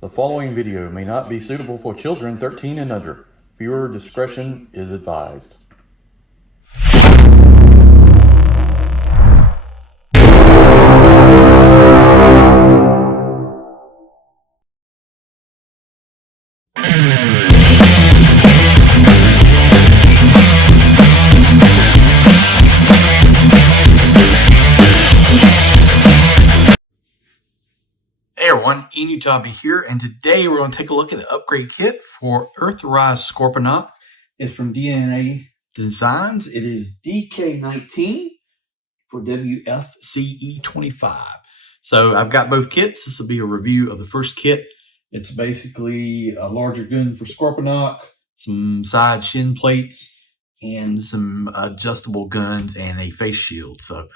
The following video may not be suitable for children 13 and under. Viewer discretion is advised. Hey everyone, Enewtabie here, and today we're going to take a look at the upgrade kit for Earthrise SKORPONOK. It's from DNA Designs. It is DK-19 for WFCE25. So I've got both kits. This will be a review of the first kit. It's basically a larger gun for SKORPONOK, some side shin plates, and some adjustable guns and a face shield. So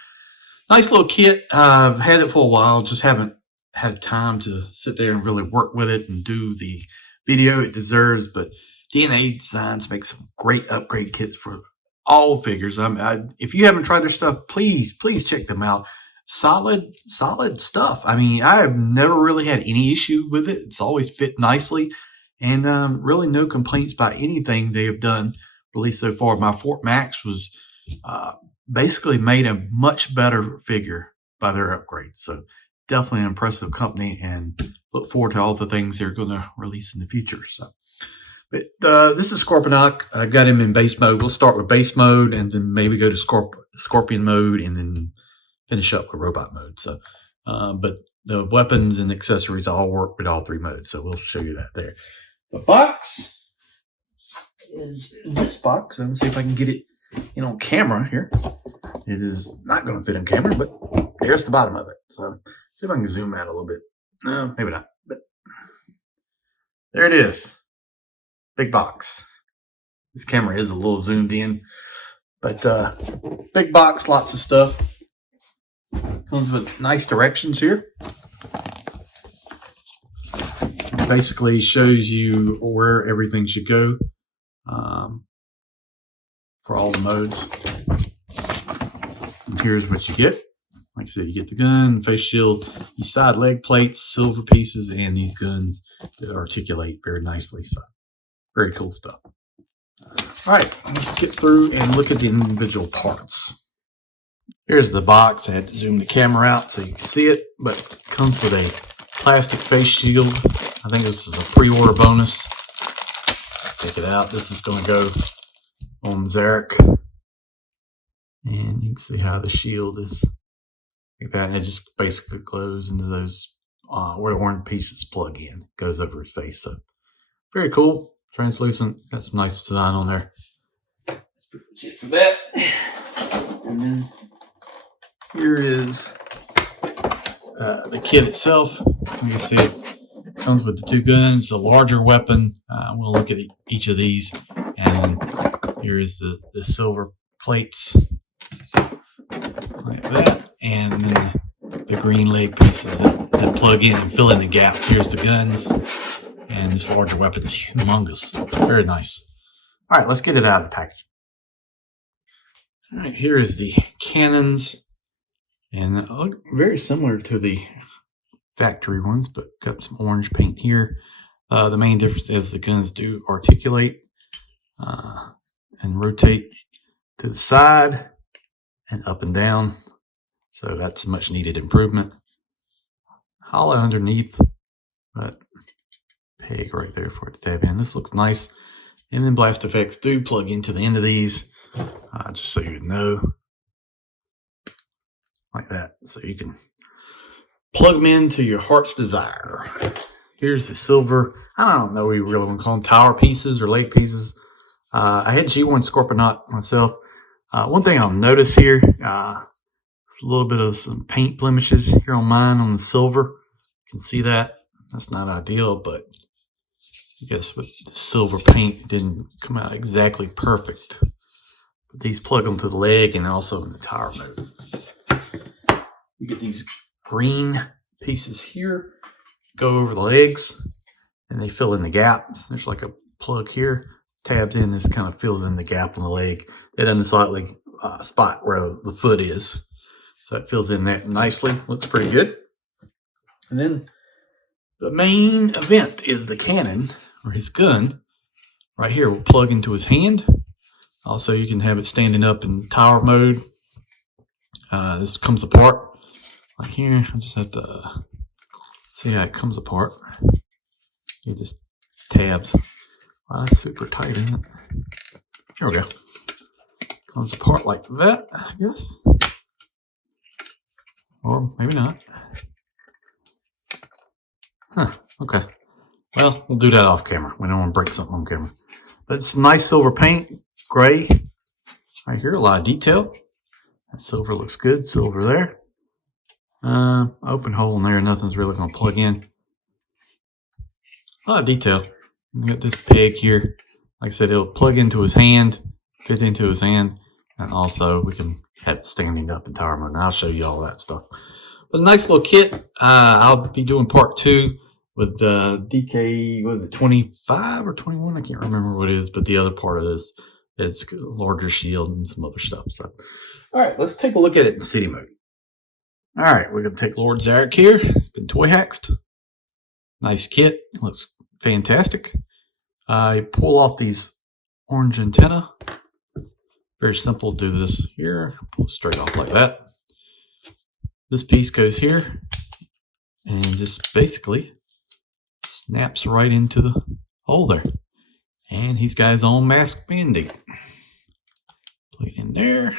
nice little kit. I've had it for a while, just haven't had time to sit there and really work with it and do the video it deserves, but DNA Designs makes some great upgrade kits for all figures. If you haven't tried their stuff, please check them out. Solid stuff. I mean, I have never really had any issue with it. It's always fit nicely, and really no complaints about anything they have done released so far. My Fort Max was basically made a much better figure by their upgrades. So definitely an impressive company, and look forward to all the things they're going to release in the future. So, but this is SKORPONOK. I've got him in base mode. We'll start with base mode, and then maybe go to Scorpion mode, and then finish up with robot mode. So, but the weapons and accessories all work with all three modes. So we'll show you that there. The box is this box. Let me see if I can get it in on camera here. It is not going to fit on camera, but there's the bottom of it. So see if I can zoom out a little bit. No, maybe not. But there it is. Big box. This camera is a little zoomed in. But big box, lots of stuff. Comes with nice directions here. Basically shows you where everything should go for all the modes. And here's what you get. Like I said, you get the gun, face shield, these side leg plates, silver pieces, and these guns that articulate very nicely. So, very cool stuff. All right, let's get through and look at the individual parts. Here's the box. I had to zoom the camera out so you can see it, but it comes with a plastic face shield. I think this is a pre-order bonus. Take it out. This is going to go on Zarek. And you can see how the shield is like that, and it just basically goes into those where the orange pieces plug in, goes over his face. So very cool, translucent, got some nice design on there. That's pretty much it for that. And then here is the kit itself. You can see it comes with the two guns, the larger weapon. We'll look at each of these, and here's the silver plates like that. And then the green leg pieces that plug in and fill in the gap. Here's the guns, and this larger weapon is humongous. Very nice. All right, let's get it out of the package. All right, here is the cannons, and they look very similar to the factory ones, but got some orange paint here. The main difference is the guns do articulate and rotate to the side and up and down. So that's much needed improvement. Hollow underneath, but peg right there for it to tab in. This looks nice. And then blast effects do plug into the end of these, just so you know, like that. So you can plug them into your heart's desire. Here's the silver. I don't know what you really want to call them, tower pieces or leg pieces. I had G1 SKORPONOK myself. One thing I'll notice here, a little bit of some paint blemishes here on mine on the silver. You can see that. That's not ideal, but I guess with the silver paint, it didn't come out exactly perfect. But these plug them to the leg and also in the tower mode. You get these green pieces here, go over the legs, and they fill in the gaps. There's like a plug here, tabs in, this kind of fills in the gap on the leg. Then in the slightly spot where the foot is. So it fills in that nicely. Looks pretty good. And then The main event is the cannon, or his gun. Right here will plug into his hand. Also, you can have it standing up in tower mode. This comes apart. Right here, I just have to see how it comes apart. It just tabs. Wow, that's super tight, isn't it? Here we go. Comes apart like that, I guess. Or maybe not. Huh, okay. Well, we'll do that off camera. We don't want to break something on camera. But it's nice silver paint. It's gray. Right here, a lot of detail. That silver looks good. Silver there. Open hole in there. Nothing's really going to plug in. A lot of detail. You got this peg here. Like I said, it'll plug into his hand, fit into his hand, and also we can have it standing up in tower mode. And I'll show you all that stuff. But a nice little kit. I'll be doing part 2 with DK, what is it, 25 or 21? I can't remember what it is, but the other part of this is larger shield and some other stuff. So, all right, let's take a look at it in city mode. All right, we're going to take Lord Zarek here. It's been toy hacked. Nice kit. It looks fantastic. I pull off these orange antenna. Very simple to do this here. Pull it straight off like that. This piece goes here and just basically snaps right into the hole there. And he's got his own mask band-aid. Put it in there.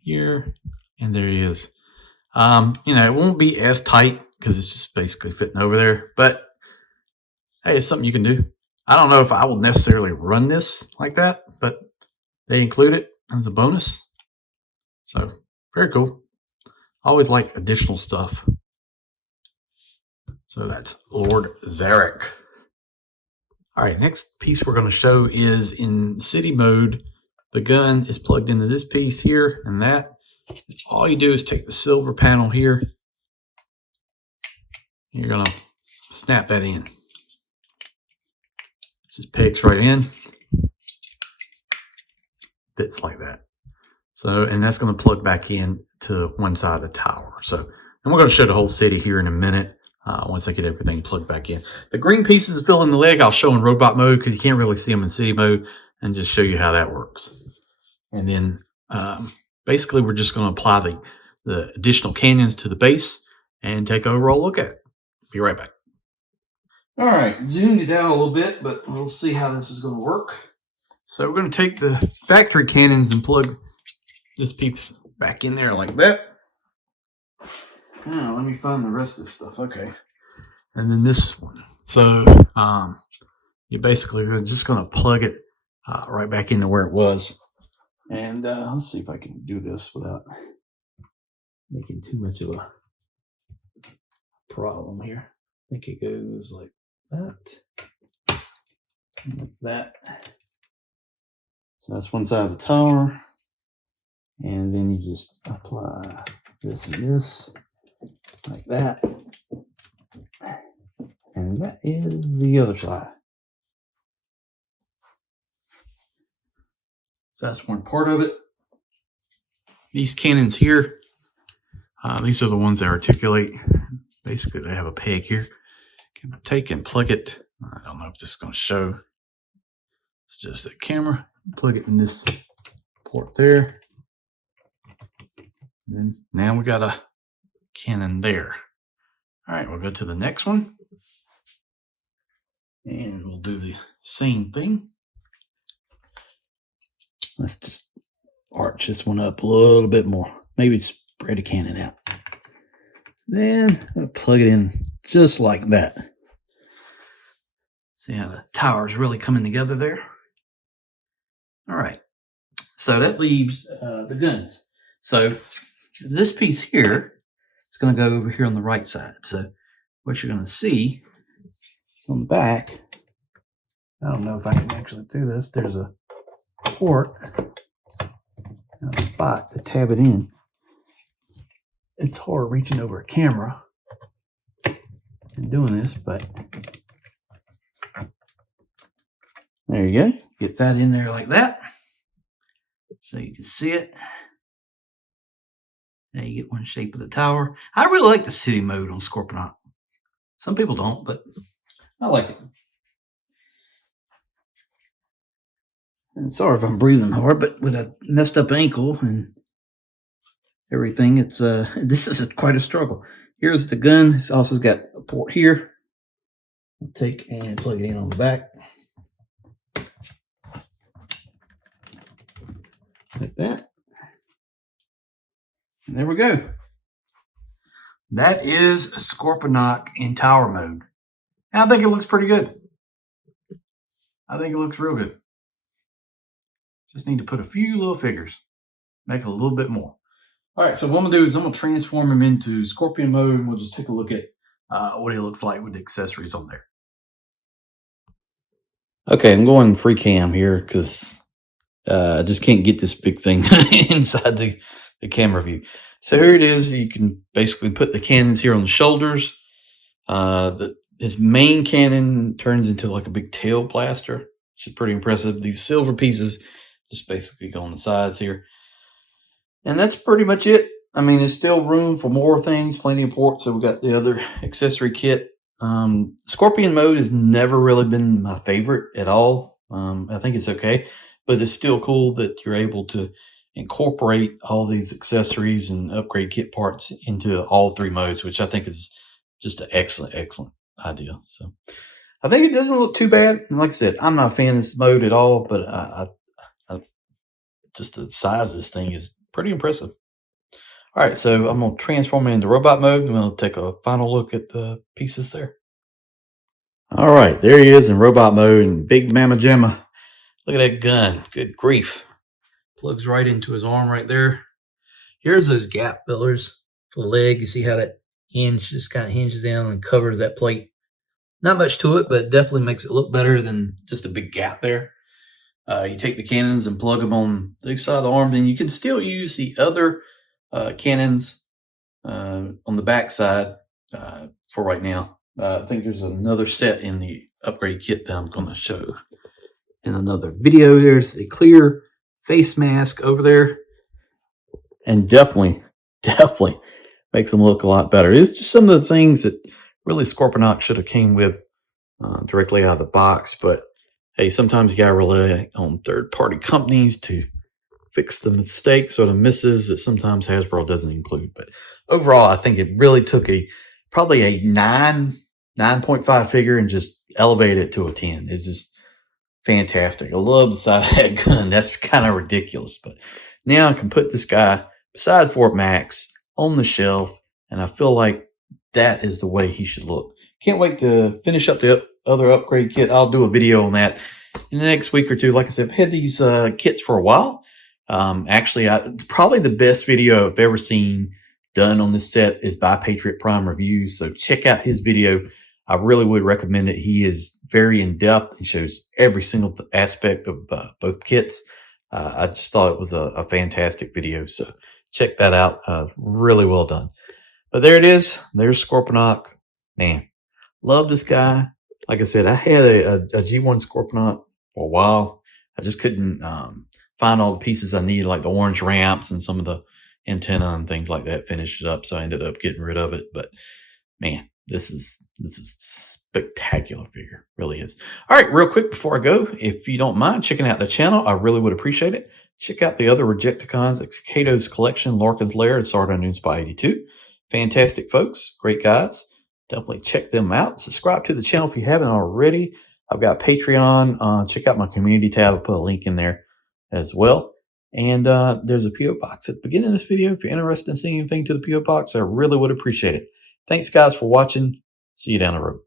Here. And there he is. It won't be as tight because it's just basically fitting over there. But, hey, it's something you can do. I don't know if I will necessarily run this like that, but they include it as a bonus. So, very cool. I always like additional stuff. So that's Lord Zarek. All right, next piece we're going to show is in city mode. The gun is plugged into this piece here and that. All you do is take the silver panel here. You're going to snap that in. Just pegs right in. Fits like that. So, and that's going to plug back in to one side of the tower. So, and we're going to show the whole city here in a minute. Once I get everything plugged back in. The green pieces fill in the leg, I'll show in robot mode because you can't really see them in city mode, and just show you how that works. And then basically we're just going to apply the additional cannons to the base and take a overall look at it. Be right back. All right, zoomed it out a little bit, but we'll see how this is going to work. So we're going to take the factory cannons and plug this piece back in there like that. Now, let me find the rest of this stuff. Okay. And then this one. So, you're basically just going to plug it right back into where it was. And let's see if I can do this without making too much of a problem here. I think it goes like that. And like that. So that's one side of the tower. And then you just apply this and this. Like that. And that is the other side. So that's one part of it. These cannons here, these are the ones that articulate. Basically, they have a peg here. Can take and plug it. I don't know if this is going to show. It's just a camera. Plug it in this port there. And then now we got a cannon there. All right, we'll go to the next one. And we'll do the same thing. Let's just arch this one up a little bit more. Maybe spread a cannon out. Then I'll plug it in just like that. See how the tower's really coming together there? All right. So that leaves the guns. So this piece here is going to go over here on the right side. So what you're going to see is on the back. I don't know if I can actually do this. There's a port, a spot to tab it in. It's hard reaching over a camera and doing this, but there you go. Get that in there like that so you can see it. Now you get one shape of the tower. I really like the city mode on Skorponok. Some people don't, but I like it. And sorry if I'm breathing hard, but with a messed up ankle and everything, it's this is quite a struggle. Here's the gun. It's also got a port here. I'll take and plug it in on the back. Like that. And there we go. That is Skorponok in tower mode. And I think it looks pretty good. I think it looks real good. Just need to put a few little figures. Make it a little bit more. All right, so what I'm going to do is I'm going to transform him into Scorpion mode, and we'll just take a look at what he looks like with the accessories on there. Okay, I'm going free cam here because I just can't get this big thing inside the camera view. So here it is. You can basically put the cannons here on the shoulders. His main cannon turns into like a big tail blaster, which is pretty impressive. These silver pieces just basically go on the sides here. And that's pretty much it. I mean, there's still room for more things, plenty of ports. So we got the other accessory kit. Scorpion mode has never really been my favorite at all. I think it's okay, but it's still cool that you're able to incorporate all these accessories and upgrade kit parts into all three modes, which I think is just an excellent idea. So I think it doesn't look too bad. And like I said, I'm not a fan of this mode at all, but I just the size of this thing is pretty impressive. All right, so I'm going to transform it into robot mode, and we'll take a final look at the pieces there. All right, there he is in robot mode, and big mamma jamma. Look at that gun. Good grief. Plugs right into his arm right there. Here's those gap fillers for the leg. You see how that hinge just kind of hinges down and covers that plate. Not much to it, but it definitely makes it look better than just a big gap there. You take the cannons and plug them on the side of the arm, and you can still use the other cannons on the back side for right now. I think there's another set in the upgrade kit that I'm going to show in another video. There's a clear face mask over there, and definitely makes them look a lot better. It's just some of the things that really Skorponok should have came with directly out of the box, but hey, sometimes you gotta rely on third-party companies to fix the mistakes or the misses that sometimes Hasbro doesn't include. But overall, I think it really took probably a 9.5 figure and just elevated it to a 10. It's just fantastic. I love the side of that gun. That's kind of ridiculous. But now I can put this guy beside Fort Max on the shelf, and I feel like that is the way he should look. Can't wait to finish up the other upgrade kit. I'll do a video on that in the next week or two. Like I said, I've had these kits for a while. Actually, probably the best video I've ever seen done on this set is by Patriot Prime Reviews. So check out his video. I really would recommend it. He is very in-depth. He shows every single aspect of both kits. I just thought it was a fantastic video. So check that out. Really well done. But there it is. There's Skorponok. Man, love this guy. Like I said, I had a G1 Skorponok for a while. I just couldn't find all the pieces I needed, like the orange ramps and some of the antenna and things like that, finished it up. So I ended up getting rid of it. But man, this is spectacular figure. Really is. All right, real quick before I go, if you don't mind checking out the channel, I really would appreciate it. Check out the other Rejecticons, Kato's Collection, Larkin's Lair, and Sardine News by 82. Fantastic folks, great guys. Definitely check them out. Subscribe to the channel if you haven't already. I've got Patreon. Check out my community tab. I'll put a link in there as well. And there's a P.O. box at the beginning of this video. If you're interested in seeing anything to the P.O. box, I really would appreciate it. Thanks, guys, for watching. See you down the road.